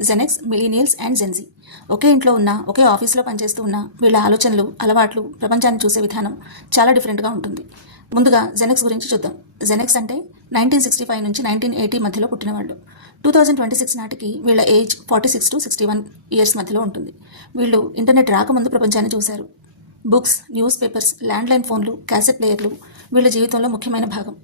Genex, millennials and Gen Z ఒకే ఇంట్లో ఉన్న, ఒకే ఆఫీస్లో పనిచేస్తూ ఉన్న వీళ్ళ ఆలోచనలు, అలవాట్లు, ప్రపంచాన్ని చూసే విధానం చాలా డిఫరెంట్గా ఉంటుంది. ముందుగా జెనెక్స్ గురించి చూద్దాం. జెనెక్స్ అంటే 1965 నుంచి 1980 మధ్యలో పుట్టినవాళ్ళు. 2026 నాటికి వీళ్ళ ఏజ్ 46 to 61 ఇయర్స్ మధ్యలో ఉంటుంది. వీళ్ళు ఇంటర్నెట్ రాకముందు ప్రపంచాన్ని చూశారు. బుక్స్, న్యూస్ పేపర్స్, ల్యాండ్లైన్ ఫోన్లు, క్యాసెట్ ప్లేయర్లు వీళ్ళ జీవితంలో ముఖ్యమైన భాగం.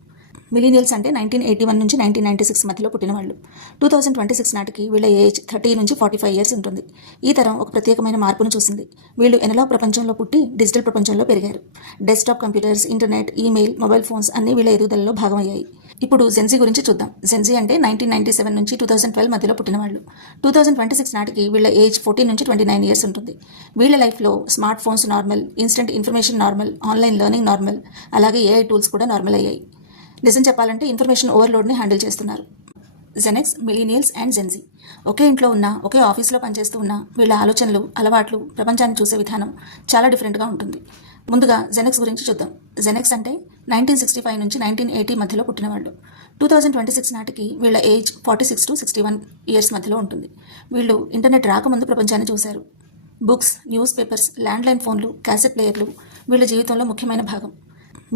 మిలీనియల్స్ అంటే 1981 నుంచి 1996 మధ్యలో పుట్టినవాళ్ళు. 2026 నాటికి వీళ్ళ ఏజ్ 30 నుంచి 45 ఇయర్స్ ఉంటుంది. ఈ తరం ఒక ప్రత్యేకమైన మార్పును చూసింది. వీళ్ళు ఎనలాగ్ ప్రపంచంలో పుట్టి డిజిటల్ ప్రపంచంలో పెరిగారు. Desktop computers, internet, email, mobile phones అన్నీ వీళ్ళ ఎదుగుదలలో భాగమయ్యాయి. ఇప్పుడు జెన్జీ గురించి చూద్దాం. జెన్జీ అంటే 1997 నుంచి 2012 మధ్యలో పుట్టినవాళ్ళు. 2026 నాటికి వీళ్ళ ఏజ్ 14 నుంచి 29 ఇయర్స్ ఉంటుంది. వీళ్ళ లైఫ్లో smart phones normal, instant information normal, online learning normal, అలాగే ఏఐ టూల్స్ కూడా నార్మల్ అయ్యాయి. నిజం చెప్పాలంటే ఇన్ఫర్మేషన్ ఓవర్లోడ్ని హ్యాండిల్ చేస్తున్నారు. జెనెక్స్, మిలీనియల్స్ అండ్ జెన్జీ ఒకే ఇంట్లో ఉన్న, ఒకే ఆఫీస్లో పనిచేస్తూ ఉన్న వీళ్ళ ఆలోచనలు, అలవాట్లు, ప్రపంచాన్ని చూసే విధానం చాలా డిఫరెంట్గా ఉంటుంది. ముందుగా జెనెక్స్ గురించి చూద్దాం. జెనెక్స్ అంటే 1965 నుంచి 1980 మధ్యలో పుట్టినవాళ్ళు. 2026 నాటికి వీళ్ళ ఏజ్ 46 to 61 ఇయర్స్ మధ్యలో ఉంటుంది. వీళ్ళు ఇంటర్నెట్ రాకముందు ప్రపంచాన్ని చూశారు. బుక్స్, న్యూస్ పేపర్స్, ల్యాండ్లైన్ ఫోన్లు, క్యాసెట్ ప్లేయర్లు వీళ్ళ జీవితంలో ముఖ్యమైన భాగం.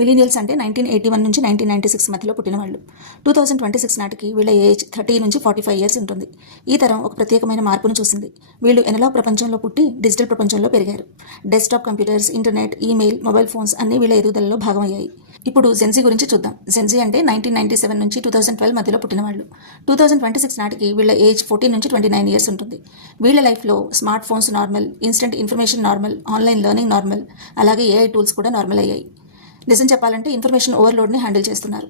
మిలీనియల్స్ అంటే 1981 నుంచి 1996 మధ్యలో పుట్టినవాళ్ళు. 2026 నాటికి వీళ్ళ ఏజ్ 30 నుంచి 45 ఇయర్స్ ఉంటుంది. ఈ తరం ఒక ప్రత్యేకమైన మార్పును చూసింది. వీళ్ళు ఎనలాగ్ ప్రపంచంలో పుట్టి డిజిటల్ ప్రపంచంలో పెరిగారు. Desktop computers, internet, email, mobile phones అన్నీ వీళ్ళ ఎదుగుదలలో భాగమయ్యాయి. ఇప్పుడు జెన్జీ గురించి చూద్దాం. జెన్జీ అంటే 1997 నుంచి 2012 మధ్యలో పుట్టినవాళ్ళు. 2026 నాటికి వీళ్ళ ఏజ్ 14 నుంచి 29 ఇయర్స్ ఉంటుంది. వీళ్ళ లైఫ్లో smart phones normal, instant information normal, online learning normal, అలాగే ఏఐ టూల్స్ కూడా నార్మల్ అయ్యాయి. నిజం చెప్పాలంటే ఇన్ఫర్మేషన్ ఓవర్లోడ్ని హ్యాండిల్ చేస్తున్నారు.